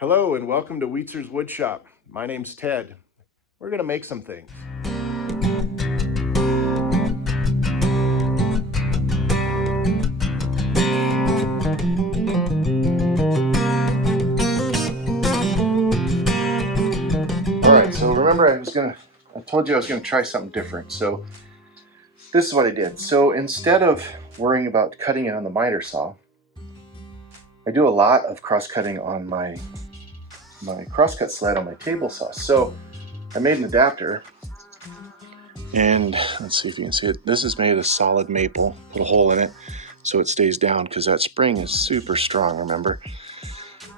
Hello and welcome to Wietzer's Woodshop. My name's Ted. We're going to make some things. Alright, so remember I told you I was going to try something different. So this is what I did. So instead of worrying about cutting it on the miter saw, I do a lot of cross-cutting on my crosscut sled on my table saw. So I made an adapter, and let's see if you can see it. This is made of solid maple. Put a hole in it so it stays down because that spring is super strong, remember?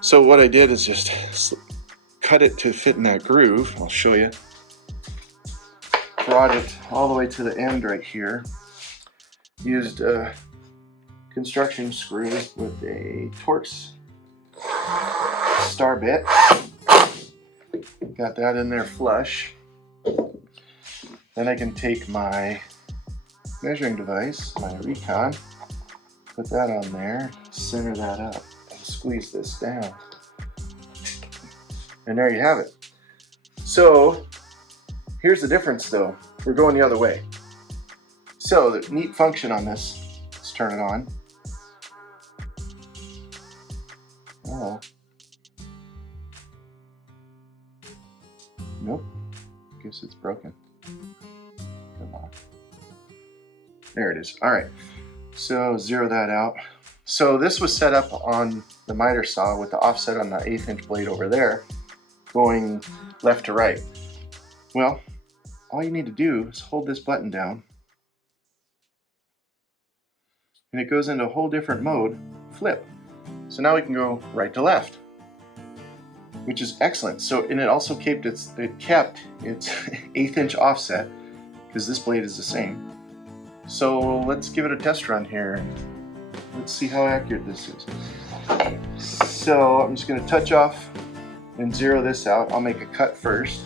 So what I did is just cut it to fit in that groove. I'll show you. Brought it all the way to the end right here. Used a construction screw with a Torx star bit. Got that in there flush. Then I can take my measuring device, my Reekon, put that on there, center that up, and squeeze this down. And there you have it. So here's the difference though. We're going the other way. So the neat function on this, let's turn it on. Oh. Nope. Guess it's broken. Come on. There it is. All right. So zero that out. So this was set up on the miter saw with the offset on the 1/8 inch blade over there, going left to right. Well, all you need to do is hold this button down, and it goes into a whole different mode, flip. So now we can go right to left, which is excellent. So, and it also kept its 1/8 inch offset, because this blade is the same. So let's give it a test run here. Let's see how accurate this is. So I'm just going to touch off and zero this out. I'll make a cut first.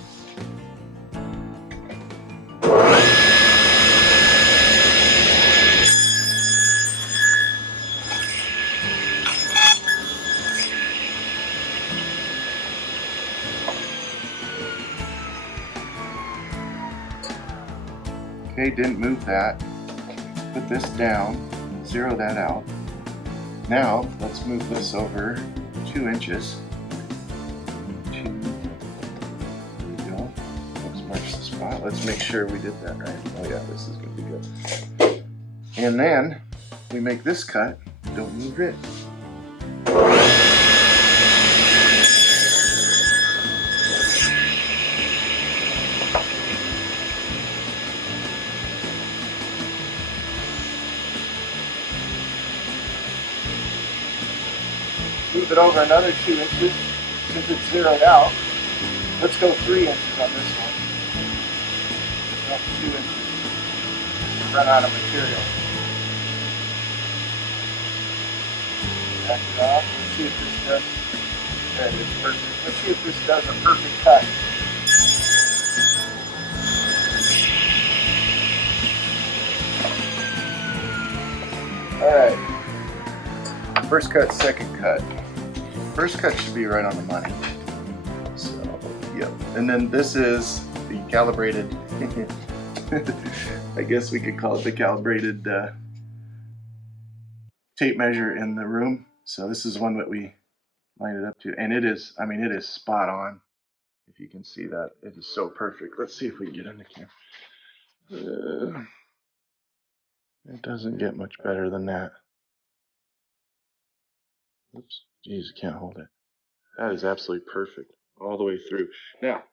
Okay, didn't move that. Put this down, zero that out. Now, let's move this over 2 inches. There we go. Let's mark the spot. Let's make sure we did that right. Oh yeah, this is going to be good. And then, we make this cut. Don't move it. Move it over another 2 inches since it's zeroed out. Let's go 3 inches on this one. Not 2 inches. Run out of material. Back it off. Let's see if this does. There it is, perfect. Let's see if this does a perfect cut. Alright. First cut, second cut. First cut should be right on the money. So, yep. And then this is the calibrated, I guess we could call it the calibrated tape measure in the room. So this is one that we lined it up to. And it is, I mean, it is spot on. If you can see that, it is so perfect. Let's see if we can get in the camera. It doesn't get much better than that. Oops, geez, can't hold it. That is absolutely perfect all the way through. Now,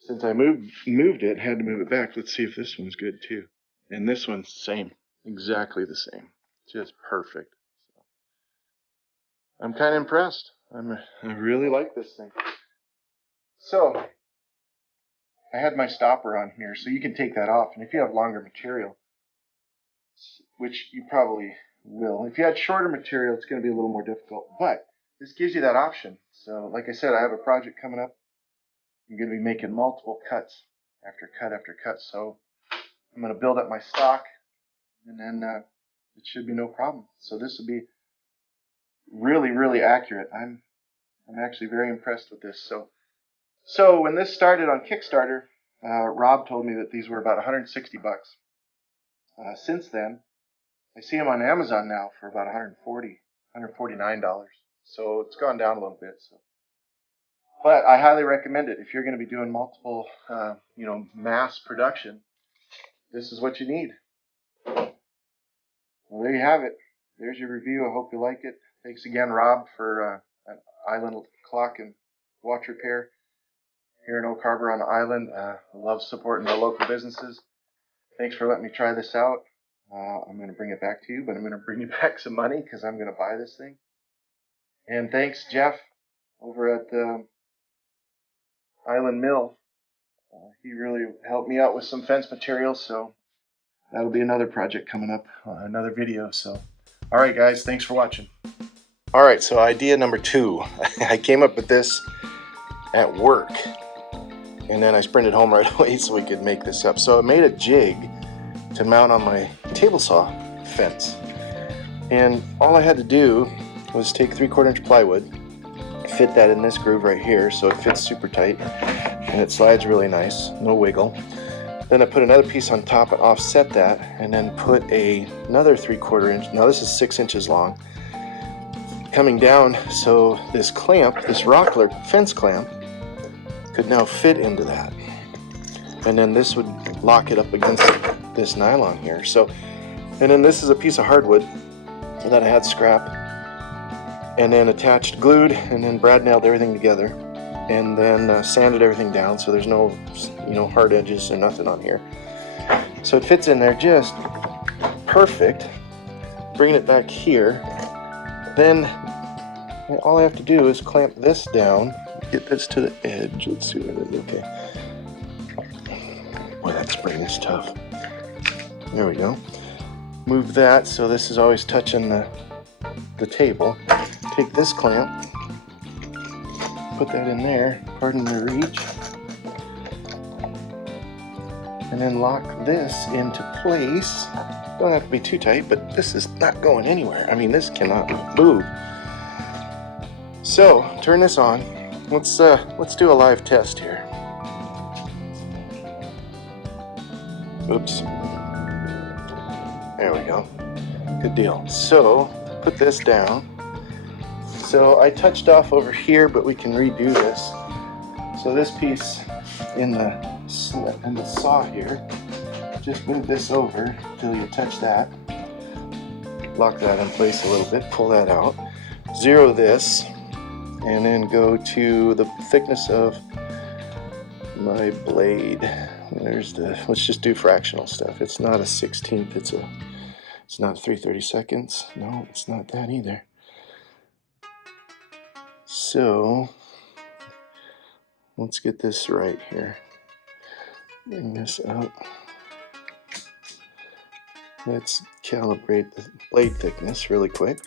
since I moved it, had to move it back. Let's see if this one's good too. And this one's the same, exactly the same, just perfect. So, I'm kind of impressed. I really like this thing. So I had my stopper on here, so you can take that off. And if you have longer material, which you probably will, if you had shorter material, it's going to be a little more difficult. But this gives you that option. So, like I said, I have a project coming up. I'm going to be making multiple cuts after cut after cut. So I'm going to build up my stock, and then it should be no problem. So this will be really, really accurate. I'm I'm actually very impressed with this. So when this started on Kickstarter, Rob told me that these were about 160 bucks. Since then, I see them on Amazon now for about $149. So it's gone down a little bit. But I highly recommend it if you're going to be doing multiple, mass production. This is what you need. Well, there you have it. There's your review. I hope you like it. Thanks again, Rob, for an island clock and watch repair here in Oak Harbor on the island. I love supporting our local businesses. Thanks for letting me try this out. I'm going to bring it back to you, but I'm going to bring you back some money because I'm going to buy this thing. And thanks, Jeff, over at Island Mill. He really helped me out with some fence materials, so that'll be another project coming up, another video. So, all right, guys, thanks for watching. All right, so idea number 2. I came up with this at work, and then I sprinted home right away so we could make this up. So I made a jig to mount on my table saw fence, and all I had to do was take 3/4 inch plywood, fit that in this groove right here so it fits super tight and it slides really nice, no wiggle. Then I put another piece on top and offset that, and then put another 3/4 inch, now this is 6 inches long, coming down so this clamp, this rockler fence clamp, could now fit into that. And then this would lock it up against this nylon here. So, and then this is a piece of hardwood that I had scrap, and then attached, glued, and then Brad nailed everything together, and then sanded everything down so there's no, hard edges or nothing on here. So it fits in there just perfect. Bring it back here. Then all I have to do is clamp this down, get this to the edge. Let's see what it is. Okay. Boy, that spring is tough. There we go. Move that so this is always touching the table. Take this clamp, put that in there, pardon the reach, and then lock this into place. Don't have to be too tight, but this is not going anywhere. I mean, this cannot move. So, turn this on. Let's do a live test here. Oops. There we go. Good deal. So, put this down. So I touched off over here, but we can redo this. So this piece in the saw here, just move this over until you touch that. Lock that in place a little bit, pull that out. Zero this, and then go to the thickness of my blade. Let's just do fractional stuff. It's not a 1/16, it's not 3/32. No, it's not that either. So let's get this right here. Bring this up. Let's calibrate the blade thickness really quick.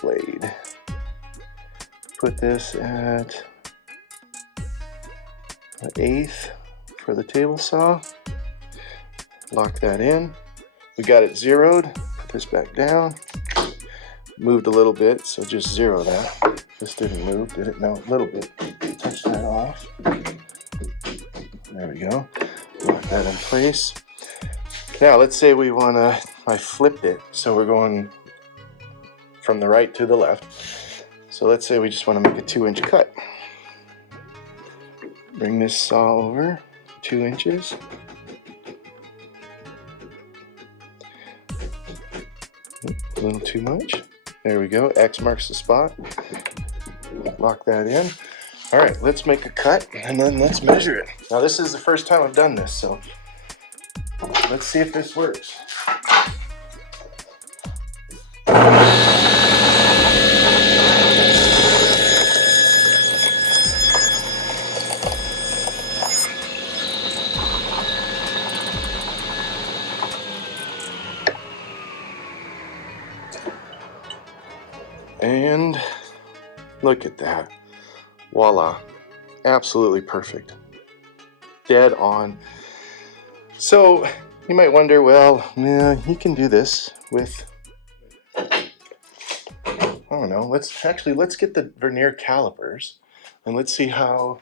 Blade. Put this at 1/8 for the table saw. Lock that in. We got it zeroed. Put this back down. Moved a little bit, so just zero that. This didn't move, did it? No, a little bit. Touch that off. There we go. Lock that in place. Now, let's say we want to, I flipped it, so we're going from the right to the left. So let's say we just want to make a 2-inch cut. Bring this saw over 2 inches. A little too much. There we go. X marks the spot. Lock that in. All right, let's make a cut and then let's measure it. Now this is the first time I've done this, so let's see if this works. And look at that. Voila. Absolutely perfect. Dead on. So you might wonder, well, yeah, you can do this with, oh don't know. Let's get the vernier calipers and let's see how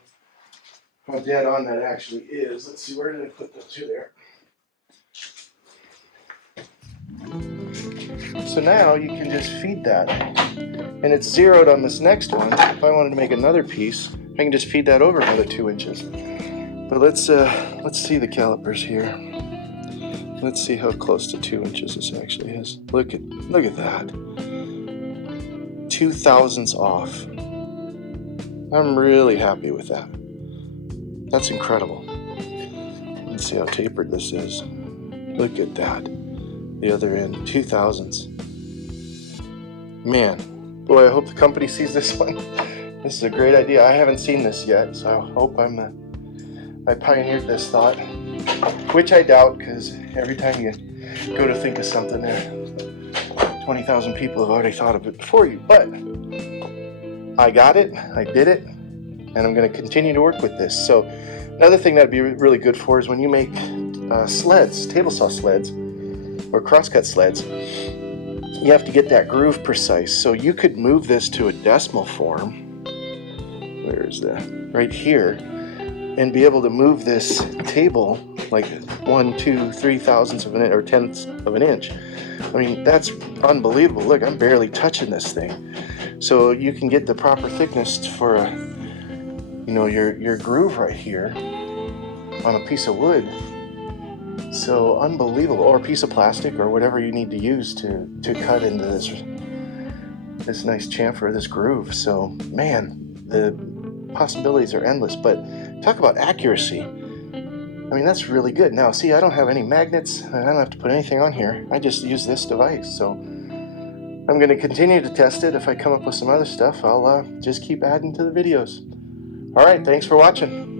dead on that actually is. Let's see, where did I put the two there? So now you can just feed that, and it's zeroed on this next one. If I wanted to make another piece, I can just feed that over another 2 inches. But let's see the calipers here. Let's see how close to 2 inches this actually is. Look at that. 0.02 off. I'm really happy with that. That's incredible. Let's see how tapered this is. Look at that. The other end, 0.02. Man, boy, I hope the company sees this one. This is a great idea. I haven't seen this yet, so I hope I pioneered this thought, which I doubt, because every time you go to think of something, 20,000 people have already thought of it before you. But I got it, I did it, and I'm going to continue to work with this. So another thing that'd be really good for is when you make sleds, table saw sleds, or crosscut sleds, you have to get that groove precise. So you could move this to a decimal form. Where's the right here? And be able to move this table like 1, 2, 3 thousandths of an inch or tenths of an inch. I mean, that's unbelievable. Look, I'm barely touching this thing. So you can get the proper thickness for your groove right here on a piece of wood. So unbelievable. Or a piece of plastic or whatever you need to use to cut into this nice chamfer, this groove. So man, the possibilities are endless. But talk about accuracy. I mean, that's really good. Now, see, I don't have any magnets. I don't have to put anything on here. I just use this device. So I'm going to continue to test it. If I come up with some other stuff, I'll just keep adding to the videos. All right, thanks for watching.